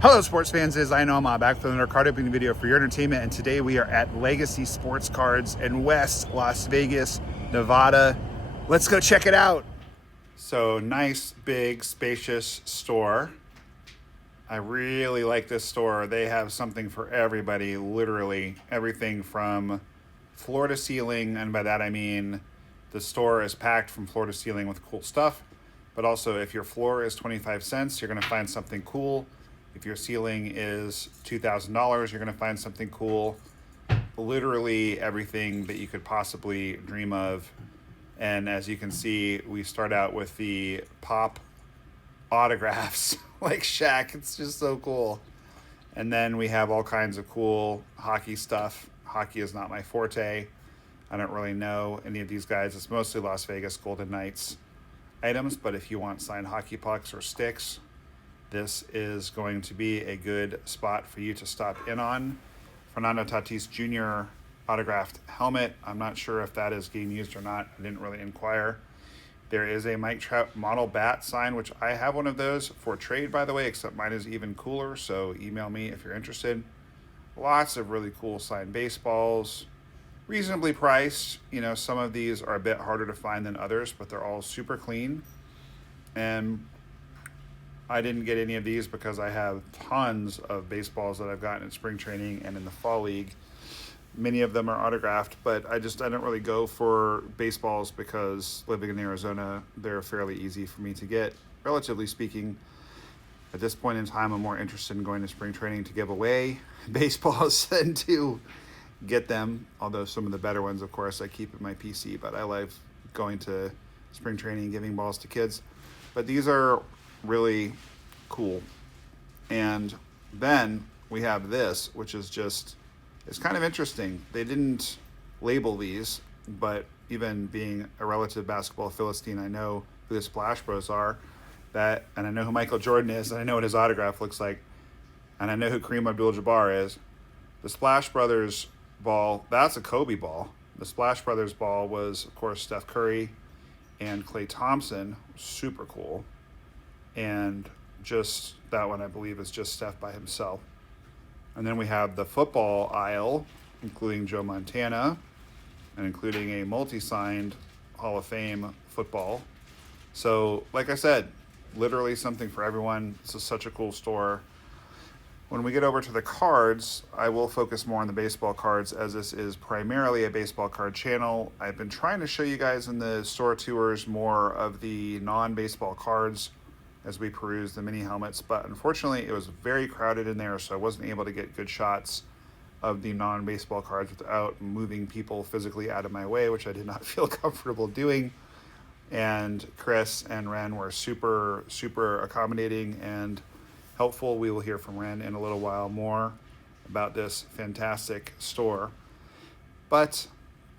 Hello, sports fans. As I know, I'm back with another card opening video for your entertainment, and today we are at Legacy Sports Cards in West Las Vegas, Nevada. Let's go check it out. So, nice, big, spacious store. I really like this store. They have something for everybody, literally everything from floor to ceiling, and by that I mean the store is packed from floor to ceiling with cool stuff. But also, if your floor is 25 cents, you're going to find something cool. If your ceiling is $2,000, you're going to find something cool. Literally everything that you could possibly dream of. And as you can see, we start out with the pop autographs like Shaq. It's just so cool. And then we have all kinds of cool hockey stuff. Hockey is not my forte. I don't really know any of these guys. It's mostly Las Vegas Golden Knights items, but if you want signed hockey pucks or sticks, this is going to be a good spot for you to stop in on. Fernando Tatis Jr. autographed helmet. I'm not sure if that is getting used or not. I didn't really inquire. There is a Mike Trout model bat sign, which I have one of those for trade, by the way, except mine is even cooler, so email me if you're interested. Lots of really cool signed baseballs. Reasonably priced. You know, some of these are a bit harder to find than others, but they're all super clean. And I didn't get any of these because I have tons of baseballs that I've gotten in spring training and in the fall league. Many of them are autographed, but I don't really go for baseballs because living in Arizona, they're fairly easy for me to get. Relatively speaking, at this point in time, I'm more interested in going to spring training to give away baseballs than to get them. Although some of the better ones, of course, I keep in my PC, but I like going to spring training and giving balls to kids. But these are really cool. And then we have this, which is just, it's kind of interesting. They didn't label these, but even being a relative basketball Philistine, I know who the Splash Bros are, and I know who Michael Jordan is, and I know what his autograph looks like, and I know who Kareem Abdul-Jabbar is. The Splash Brothers ball, that's a Kobe ball. The Splash Brothers ball was, of course, Steph Curry and Klay Thompson. Super cool. And just that one, I believe, is just Steph by himself. And then we have the football aisle, including Joe Montana, and including a multi-signed Hall of Fame football. So, like I said, literally something for everyone. This is such a cool store. When we get over to the cards, I will focus more on the baseball cards, as this is primarily a baseball card channel. I've been trying to show you guys in the store tours more of the non-baseball cards as we peruse the mini helmets, but unfortunately it was very crowded in there, so I wasn't able to get good shots of the non-baseball cards without moving people physically out of my way, which I did not feel comfortable doing. And Chris and Ren were super, super accommodating and helpful. We will hear from Ren in a little while more about this fantastic store. But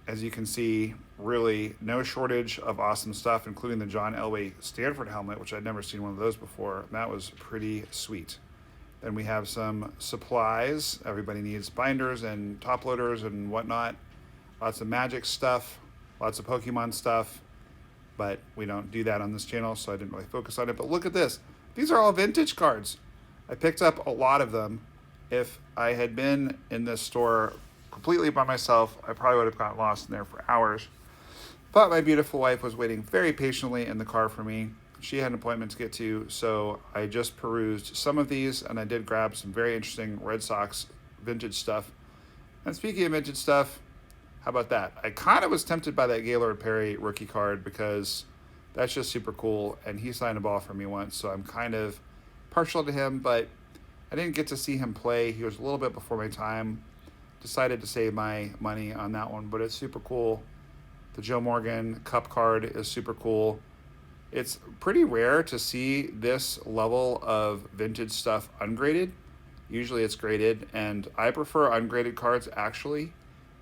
as you can see, really no shortage of awesome stuff, including the John Elway Stanford helmet, which I'd never seen one of those before. And that was pretty sweet. Then we have some supplies. Everybody needs binders and top loaders and whatnot. Lots of Magic stuff, lots of Pokemon stuff, but we don't do that on this channel, so I didn't really focus on it. But look at this. These are all vintage cards. I picked up a lot of them. If I had been in this store completely by myself, I probably would have gotten lost in there for hours. But my beautiful wife was waiting very patiently in the car for me. She had an appointment to get to, so I just perused some of these, and I did grab some very interesting Red Sox vintage stuff. And speaking of vintage stuff, how about that? I kind of was tempted by that Gaylord Perry rookie card because that's just super cool, and he signed a ball for me once, so I'm kind of partial to him, but I didn't get to see him play. He was a little bit before my time. Decided to save my money on that one, but it's super cool. The Joe Morgan Cup card is super cool. It's pretty rare to see this level of vintage stuff ungraded. Usually it's graded, and I prefer ungraded cards actually,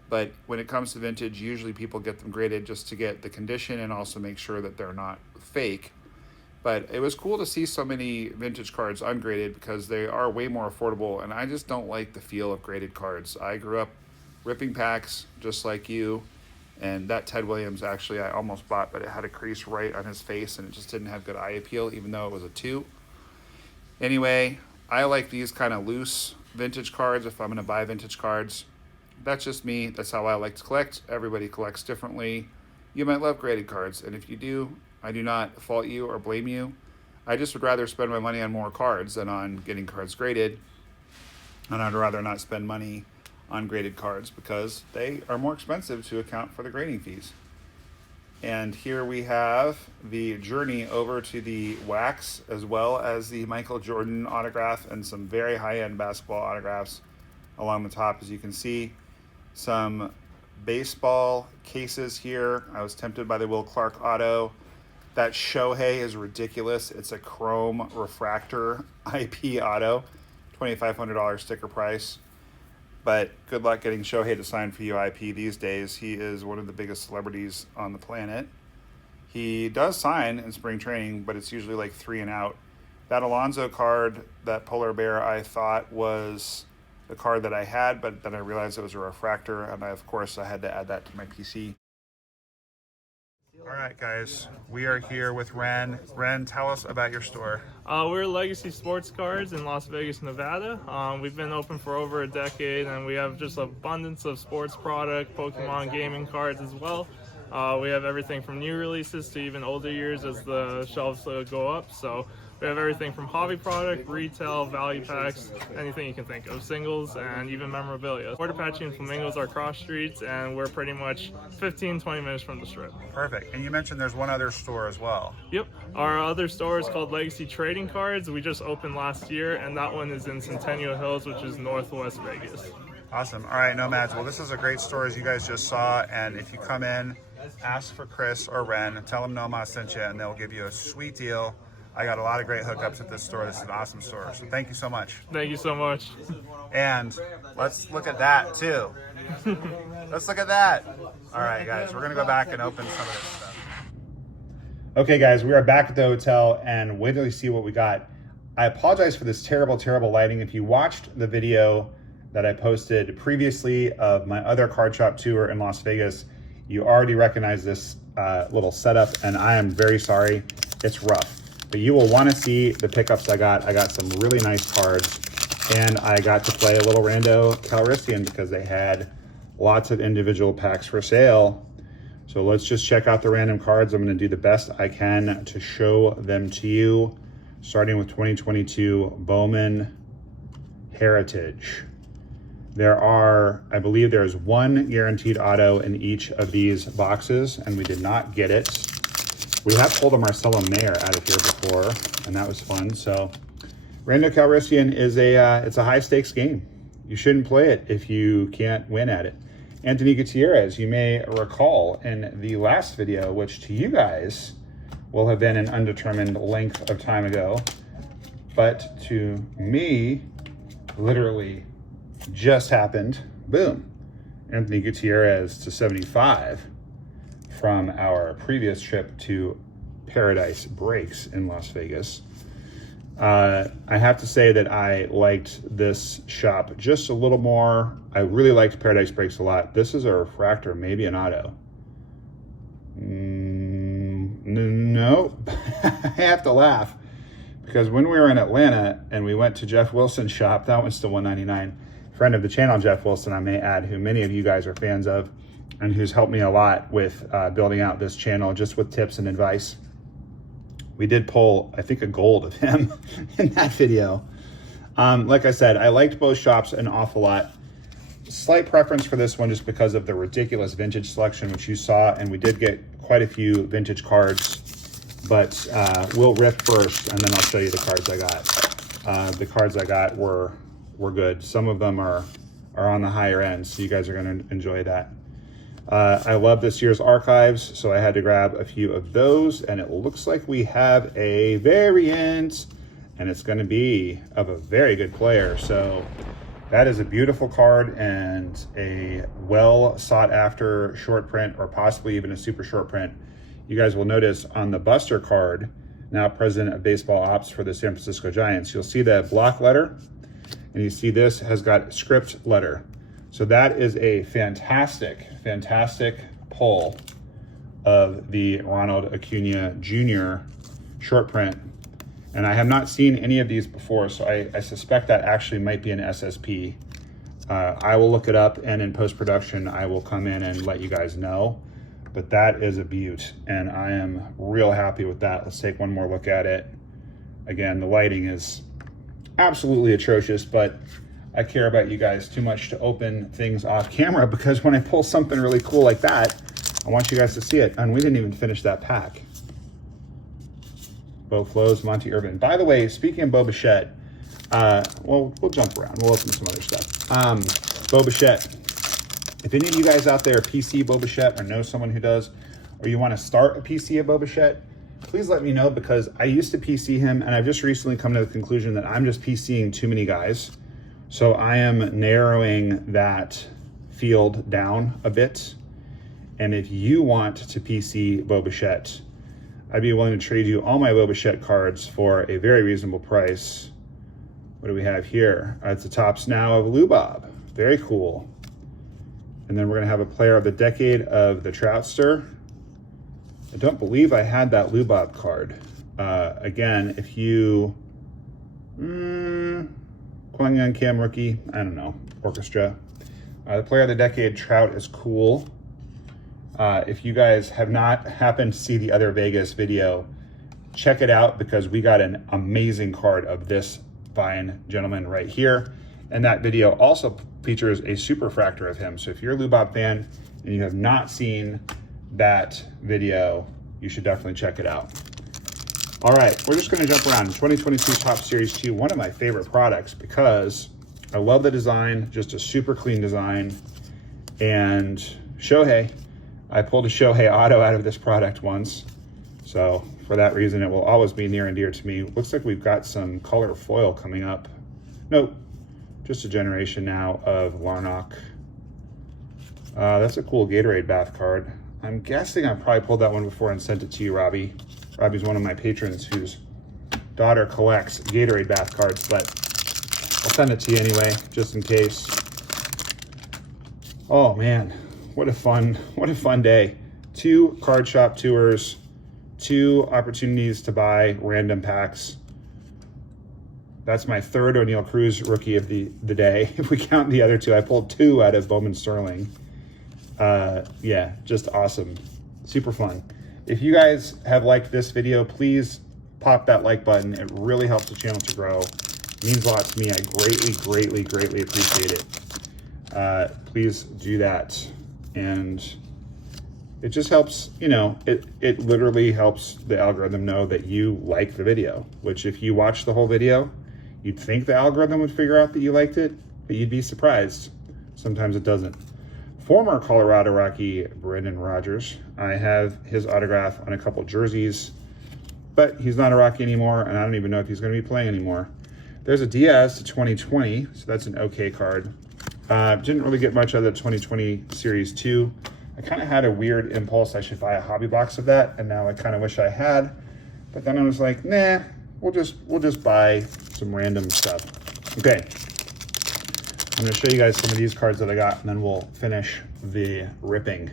but when it comes to vintage, usually people get them graded just to get the condition and also make sure that they're not fake. But it was cool to see so many vintage cards ungraded because they are way more affordable, and I just don't like the feel of graded cards. I grew up ripping packs just like you, and that Ted Williams actually I almost bought, but it had a crease right on his face and it just didn't have good eye appeal even though it was a 2. Anyway, I like these kind of loose vintage cards if I'm going to buy vintage cards. That's just me. That's how I like to collect. Everybody collects differently. You might love graded cards, and if you do, I do not fault you or blame you. I just would rather spend my money on more cards than on getting cards graded. And I'd rather not spend money on graded cards because they are more expensive to account for the grading fees. And here we have the journey over to the wax, as well as the Michael Jordan autograph and some very high-end basketball autographs along the top. As you can see, some baseball cases here. I was tempted by the Will Clark auto. That Shohei is ridiculous. It's a chrome refractor IP auto, $2,500 sticker price. But good luck getting Shohei to sign for you IP these days. He is one of the biggest celebrities on the planet. He does sign in spring training, but it's usually like 3 and out. That Alonso card, that Polar Bear, I thought was the card that I had, but then I realized it was a refractor, and of course I had to add that to my PC. All right, guys, we are here with Ren. Ren, tell us about your store. We're Legacy Sports Cards in Las Vegas, Nevada. We've been open for over a decade, and we have just abundance of sports product, Pokemon gaming cards as well. We have everything from new releases to even older years as the shelves go up. So we have everything from hobby product, retail, value packs, anything you can think of, singles, and even memorabilia. Port Apache and Flamingos are cross streets, and we're pretty much 15-20 minutes from the strip. Perfect. And you mentioned there's one other store as well. Yep. Our other store is called Legacy Trading Cards. We just opened last year, and that one is in Centennial Hills, which is northwest Vegas. Awesome. All right, Nomads. Well, this is a great store, as you guys just saw. And if you come in, ask for Chris or Ren, tell them Nomad sent you, and they'll give you a sweet deal. I got a lot of great hookups at this store. This is an awesome store. So thank you so much. Thank you so much. And let's look at that too. Let's look at that. All right, guys, we're going to go back and open some of this stuff. Okay, guys, we are back at the hotel, and wait till you see what we got. I apologize for this terrible, terrible lighting. If you watched the video that I posted previously of my other card shop tour in Las Vegas, you already recognize this little setup, and I am very sorry. It's rough. But you will want to see the pickups I got. I got some really nice cards, and I got to play a little rando Calrissian because they had lots of individual packs for sale. So let's just check out the random cards. I'm going to do the best I can to show them to you, starting with 2022 Bowman Heritage. There are, I believe there's one guaranteed auto in each of these boxes, and we did not get it. We have pulled a Marcelo Mayer out of here before, and that was fun. So Rando Calrissian is it's a high stakes game. You shouldn't play it if you can't win at it. Anthony Gutierrez, you may recall in the last video, which to you guys will have been an undetermined length of time ago, but to me, literally just happened. Boom. Anthony Gutierrez to 75. From our previous trip to Paradise Breaks in Las Vegas. I have to say that I liked this shop just a little more. I really liked Paradise Breaks a lot. This is a refractor, maybe an auto. No, I have to laugh because when we were in Atlanta and we went to Jeff Wilson's shop, that one's still $199. Friend of the channel, Jeff Wilson, I may add, who many of you guys are fans of, and who's helped me a lot with building out this channel, just with tips and advice. We did pull, I think, a gold of him in that video. Like I said, I liked both shops an awful lot. Slight preference for this one just because of the ridiculous vintage selection, which you saw, and we did get quite a few vintage cards, but we'll rip first, and then I'll show you the cards I got. The cards I got were good. Some of them are on the higher end, so you guys are gonna enjoy that. I love this year's archives, so I had to grab a few of those, and it looks like we have a variant, and it's going to be of a very good player. So that is a beautiful card and a well sought after short print, or possibly even a super short print. You guys will notice on the Buster card, now president of baseball ops for the San Francisco Giants, you'll see that block letter, and you see this has got script letter. So that is a fantastic, fantastic pull of the Ronald Acuna Jr. short print. And I have not seen any of these before, so I suspect that actually might be an SSP. I will look it up, and in post-production, I will come in and let you guys know. But that is a beaut, and I am real happy with that. Let's take one more look at it. Again, the lighting is absolutely atrocious, but I care about you guys too much to open things off camera, because when I pull something really cool like that, I want you guys to see it. And we didn't even finish that pack. Bo Flows, Monty Irvin. By the way, speaking of Bo Bichette, well, we'll jump around. We'll open some other stuff. Bo Bichette. If any of you guys out there are PC Bo Bichette or know someone who does, or you want to start a PC of Bo Bichette, please let me know, because I used to PC him, and I've just recently come to the conclusion that I'm just PCing too many guys. So I am narrowing that field down a bit. And if you want to PC Bo Bichette, I'd be willing to trade you all my Bo Bichette cards for a very reasonable price. What do we have here? It's the Topps Now of Lubob. Very cool. And then we're gonna have a player of the decade of the Troutster. I don't believe I had that Lubob card. Again, if you, Kwang Young Cam rookie, I don't know, Orchestra. The player of the decade Trout is cool. If you guys have not happened to see the other Vegas video, check it out, because we got an amazing card of this fine gentleman right here. And that video also features a superfractor of him. So if you're a Lubob fan and you have not seen that video, you should definitely check it out. All right, we're just gonna jump around. 2022 Topps Series 2, one of my favorite products, because I love the design, just a super clean design. And Shohei, I pulled a Shohei auto out of this product once. So for that reason, it will always be near and dear to me. Looks like we've got some color foil coming up. Nope, just a generation now of Larnach. That's a cool Gatorade bath card. I'm guessing I probably pulled that one before and sent it to you, Robbie. Robbie's one of my patrons whose daughter collects Gatorade bath cards, but I'll send it to you anyway, just in case. Oh man, what a fun day. 2 card shop tours, 2 opportunities to buy random packs. That's my 3rd O'Neal Cruz rookie of the day. If we count the other 2, I pulled 2 out of Bowman Sterling. Yeah, just awesome. Super fun. If you guys have liked this video, please pop that like button. It really helps the channel to grow. It means a lot to me. I greatly appreciate it. Please do that. And it just helps, you know, it literally helps the algorithm know that you like the video, which if you watch the whole video, you'd think the algorithm would figure out that you liked it, but you'd be surprised. Sometimes it doesn't. Former Colorado Rocky Brendan Rodgers. I have his autograph on a couple jerseys, but he's not a Rocky anymore, and I don't even know if he's going to be playing anymore. There's a Diaz to 2020, so that's an okay card. Didn't really get much out of the 2020 Series 2. I kind of had a weird impulse I should buy a hobby box of that, and now I kind of wish I had. But then I was like, nah, we'll just buy some random stuff. Okay. I'm going to show you guys some of these cards that I got, and then we'll finish the ripping.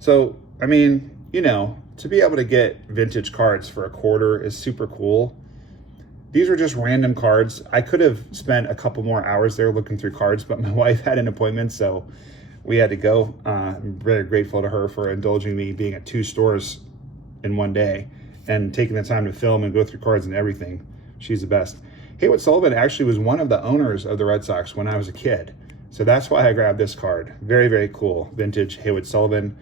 So, I mean, you know, to be able to get vintage cards for $1/4 is super cool. These were just random cards. I could have spent a couple more hours there looking through cards, but my wife had an appointment, so we had to go. I'm very grateful to her for indulging me being at 2 stores in one day and taking the time to film and go through cards and everything. She's the best. Haywood Sullivan actually was one of the owners of the Red Sox when I was a kid. So that's why I grabbed this card. Very cool. Vintage Haywood Sullivan.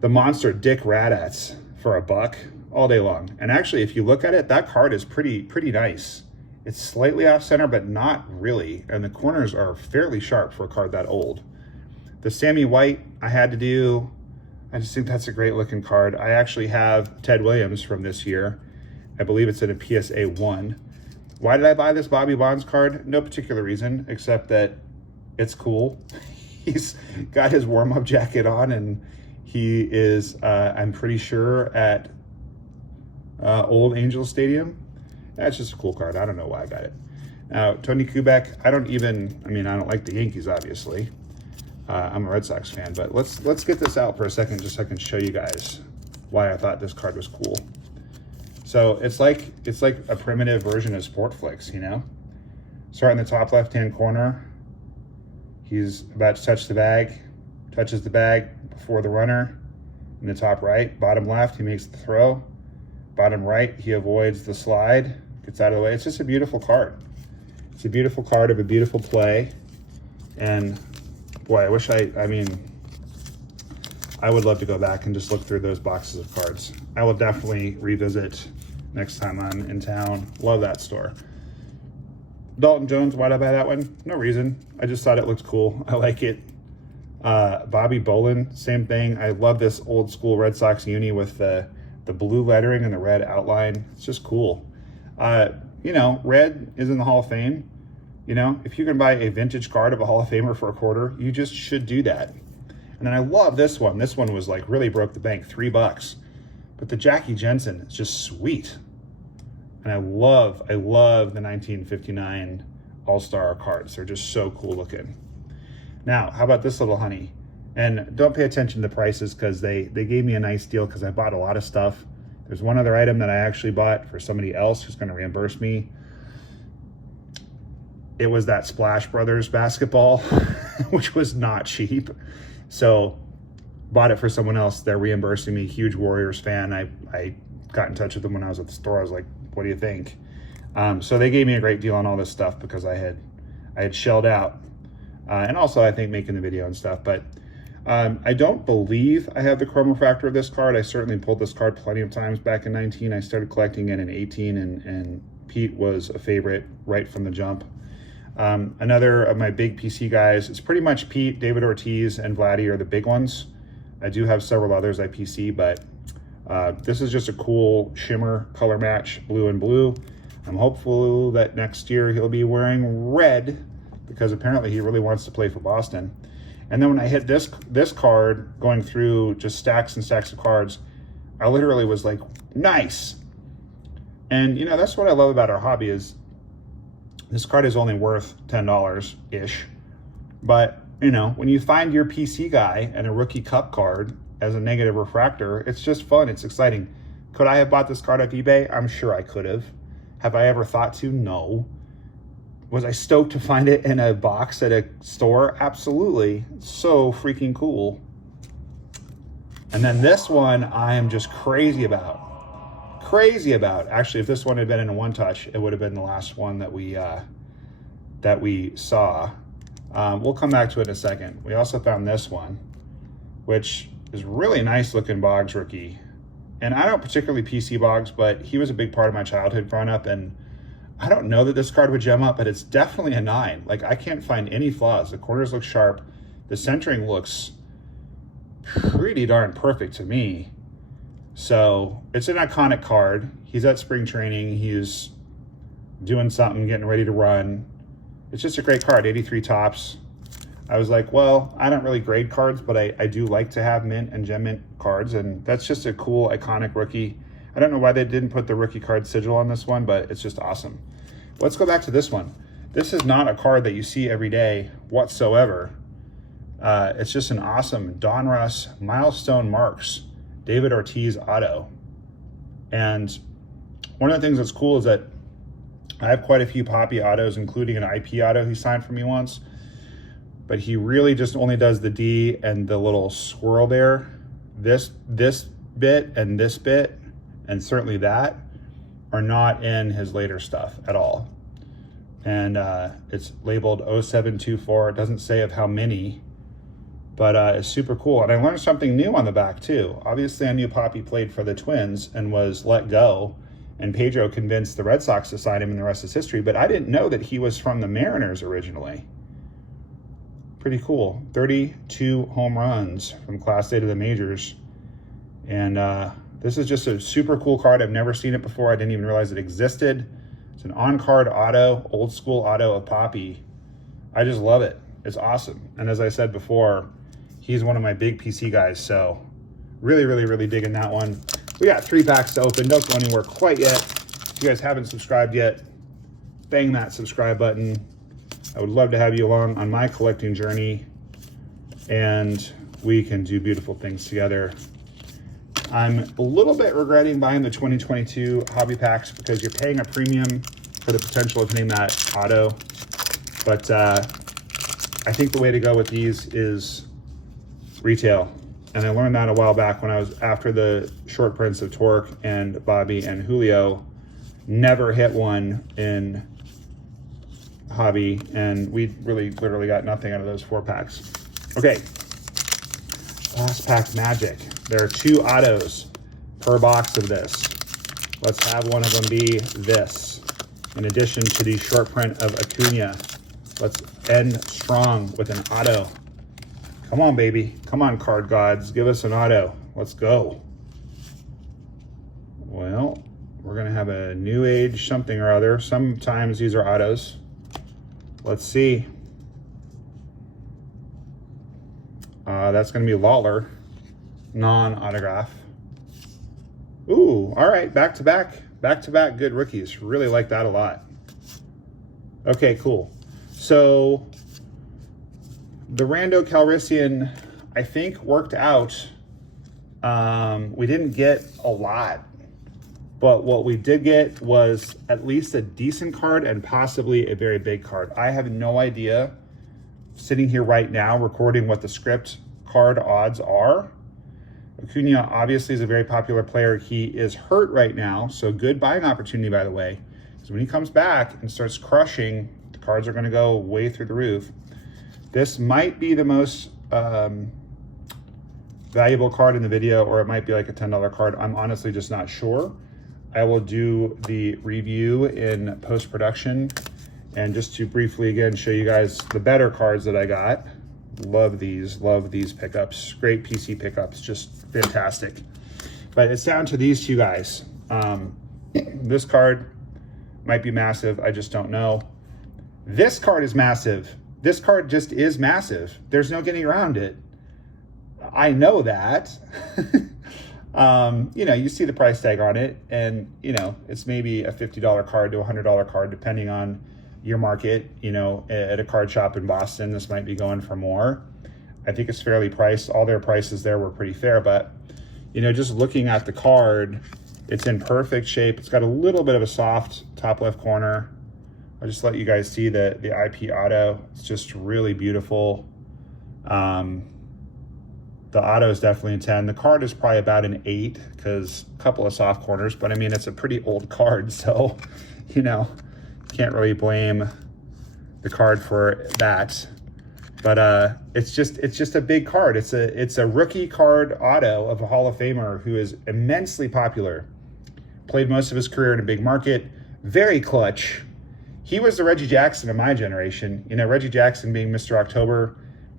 The monster Dick Raddatz for $1 all day long. And actually, if you look at it, that card is pretty nice. It's slightly off center, but not really. And the corners are fairly sharp for a card that old. The Sammy White I had to do. I just think that's a great looking card. I actually have Ted Williams from this year. I believe it's in a PSA 1. Why did I buy this Bobby Bonds card? No particular reason, except that it's cool. He's got his warm-up jacket on, and he is, I'm pretty sure, at Old Angel Stadium. That's just a cool card. I don't know why I got it. Now, Tony Kubek, I don't like the Yankees, obviously. I'm a Red Sox fan, but let's get this out for a second just so I can show you guys why I thought this card was cool. So it's like a primitive version of Sportflix, you know? Start in the top left-hand corner. He's about to touch the bag, touches the bag before the runner. In the top right, bottom left, he makes the throw. Bottom right, he avoids the slide, gets out of the way. It's just a beautiful card. It's a beautiful card of a beautiful play. And boy, I wish I mean, I would love to go back and just look through those boxes of cards. I will definitely revisit next time I'm in town. Love that store. Dalton Jones, why'd I buy that one? No reason. I just thought it looked cool. I like it. Bobby Bolin, same thing. I love this old school Red Sox uni with the blue lettering and the red outline. It's just cool. You know, red is in the Hall of Fame. You know, if you can buy a vintage card of a Hall of Famer for a quarter, you just should do that. And then I love this one. This one was like really broke the bank, $3. But the Jackie Jensen is just sweet. And I love the 1959 All-Star cards. They're just so cool looking. Now, how about this little honey? And don't pay attention to the prices because they gave me a nice deal because I bought a lot of stuff. There's one other item that I actually bought for somebody else who's going to reimburse me. It was that Splash Brothers basketball, which was not cheap. So bought it for someone else. They're reimbursing me. Huge Warriors fan. I got in touch with them when I was at the store. I was like, what do you think? So they gave me a great deal on all this stuff because I had shelled out. And also I think making the video and stuff, but I don't believe I have the chrome refractor of this card. I certainly pulled this card plenty of times back in 19. I started collecting it in 18 and Pete was a favorite right from the jump. Another of my big PC guys, it's pretty much Pete, David Ortiz, and Vladdy are the big ones. I do have several others I PC, but this is just a cool shimmer color match, blue and blue. I'm hopeful that next year he'll be wearing red because apparently he really wants to play for Boston. And then when I hit this card, going through just stacks and stacks of cards, I literally was like, nice. And you know, that's what I love about our hobby is this card is only worth $10-ish. But you know, when you find your PC guy and a rookie cup card as a negative refractor, it's just fun, it's exciting. Could I have bought this card off eBay? I'm sure I could have. Have I ever thought to? No. Was I stoked to find it in a box at a store? Absolutely. So freaking cool. And then this one I am just crazy about. Crazy about. Actually, if this one had been in a one touch, it would have been the last one that we saw. We'll come back to it in a second. We also found this one, which is really nice looking Boggs rookie. And I don't particularly PC Boggs, but he was a big part of my childhood growing up, and I don't know that this card would gem up, but it's definitely a 9. Like, I can't find any flaws. The corners look sharp. The centering looks pretty darn perfect to me. So it's an iconic card. He's at spring training. He's doing something, getting ready to run. It's just a great card, 83 tops. I was like, well, I don't really grade cards, but I do like to have mint and gem mint cards, and that's just a cool, iconic rookie. I don't know why they didn't put the rookie card sigil on this one, but it's just awesome. Let's go back to this one. This is not a card that you see every day whatsoever. It's just an awesome Donruss Milestone Marks David Ortiz auto. And one of the things that's cool is that I have quite a few Poppy autos, including an IP auto he signed for me once. But he really just only does the D and the little swirl there. This bit and this bit, and certainly that, are not in his later stuff at all. And it's labeled 0724. It doesn't say of how many, but it's super cool. And I learned something new on the back too. Obviously I knew Poppy played for the Twins and was let go, and Pedro convinced the Red Sox to sign him, and the rest is history. But I didn't know that he was from the Mariners originally. Pretty cool. 32 home runs from Class A to the majors. And this is just a super cool card. I've never seen it before. I didn't even realize it existed. It's an on-card auto, old school auto of Poppy. I just love it. It's awesome. And as I said before, he's one of my big PC guys. So really, really, really digging that one. We got 3 packs to open. Don't go anywhere quite yet. If you guys haven't subscribed yet, bang that subscribe button. I would love to have you along on my collecting journey, and we can do beautiful things together. I'm a little bit regretting buying the 2022 hobby packs because you're paying a premium for the potential of hitting that auto. But I think the way to go with these is retail. And I learned that a while back when I was after the short prints of Torque and Bobby and Julio. Never hit one in hobby, and we really literally got nothing out of those 4 packs. Okay, last pack magic. There are 2 autos per box of this. Let's have one of them be this. In addition to the short print of Acuna, let's end strong with an auto. Come on, baby. Come on, card gods. Give us an auto. Let's go. Well, we're going to have a new age something or other. Sometimes these are autos. Let's see. That's going to be Lawler. Non-autograph. Ooh, all right. Back-to-back. Back-to-back good rookies. Really like that a lot. Okay, cool. So the Rando Calrissian, I think, worked out. We didn't get a lot, but what we did get was at least a decent card and possibly a very big card. I have no idea, sitting here right now, recording what the script card odds are. Acuna obviously is a very popular player. He is hurt right now, so good buying opportunity, by the way. So when he comes back and starts crushing, the cards are going to go way through the roof. This might be the most valuable card in the video, or it might be like a $10 card. I'm honestly just not sure. I will do the review in post-production. And just to briefly, again, show you guys the better cards that I got. Love these pickups. Great PC pickups, just fantastic. But it's down to these 2 guys. This card might be massive. I just don't know. This card is massive. This card just is massive. There's no getting around it. I know that. You know, you see the price tag on it, and, you know, it's maybe a $50 card to a $100 card, depending on your market. You know, at a card shop in Boston, this might be going for more. I think it's fairly priced. All their prices there were pretty fair, but, you know, just looking at the card, it's in perfect shape. It's got a little bit of a soft top left corner. I'll just let you guys see the IP auto. It's just really beautiful. The auto is definitely a 10. The card is probably about an 8 because a couple of soft corners, but I mean, it's a pretty old card, so, you know, can't really blame the card for that. But it's just a big card. It's a rookie card auto of a Hall of Famer who is immensely popular. Played most of his career in a big market, very clutch. He was the Reggie Jackson of my generation. You know, Reggie Jackson being Mr. October,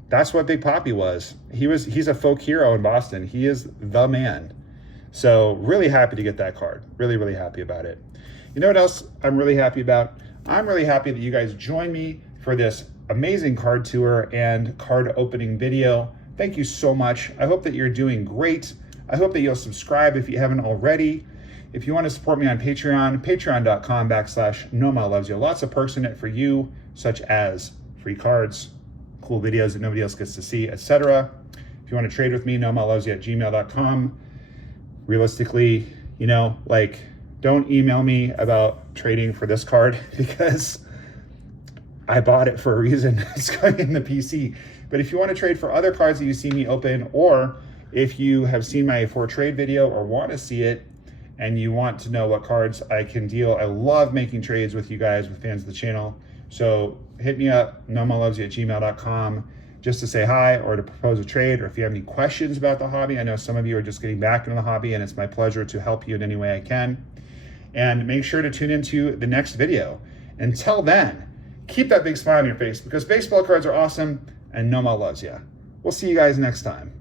that's what Big Papi was. He's a folk hero in Boston. He is the man. So really happy to get that card. Really, really happy about it. You know what else I'm really happy about? I'm really happy that you guys joined me for this amazing card tour and card opening video. Thank you so much. I hope that you're doing great. I hope that you'll subscribe if you haven't already. If you want to support me on Patreon, patreon.com/NomaLovesYou. Lots of perks in it for you, such as free cards, cool videos that nobody else gets to see, etc. If you want to trade with me, nomalovesyu@gmail.com. Realistically, you know, like, don't email me about trading for this card because I bought it for a reason. It's going in the PC. But if you want to trade for other cards that you see me open, or if you have seen my for trade video or want to see it, and you want to know what cards I can deal, I love making trades with you guys, with fans of the channel. So hit me up, nomalovesyu@gmail.com, just to say hi or to propose a trade, or if you have any questions about the hobby. I know some of you are just getting back into the hobby, and it's my pleasure to help you in any way I can. And make sure to tune into the next video. Until then, keep that big smile on your face, because baseball cards are awesome, and Noma loves ya. We'll see you guys next time.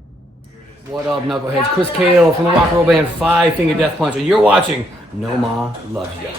What up, knuckleheads? Chris Cato from the rock and roll band Five Finger Death Punch, and you're watching Noma Loves Ya.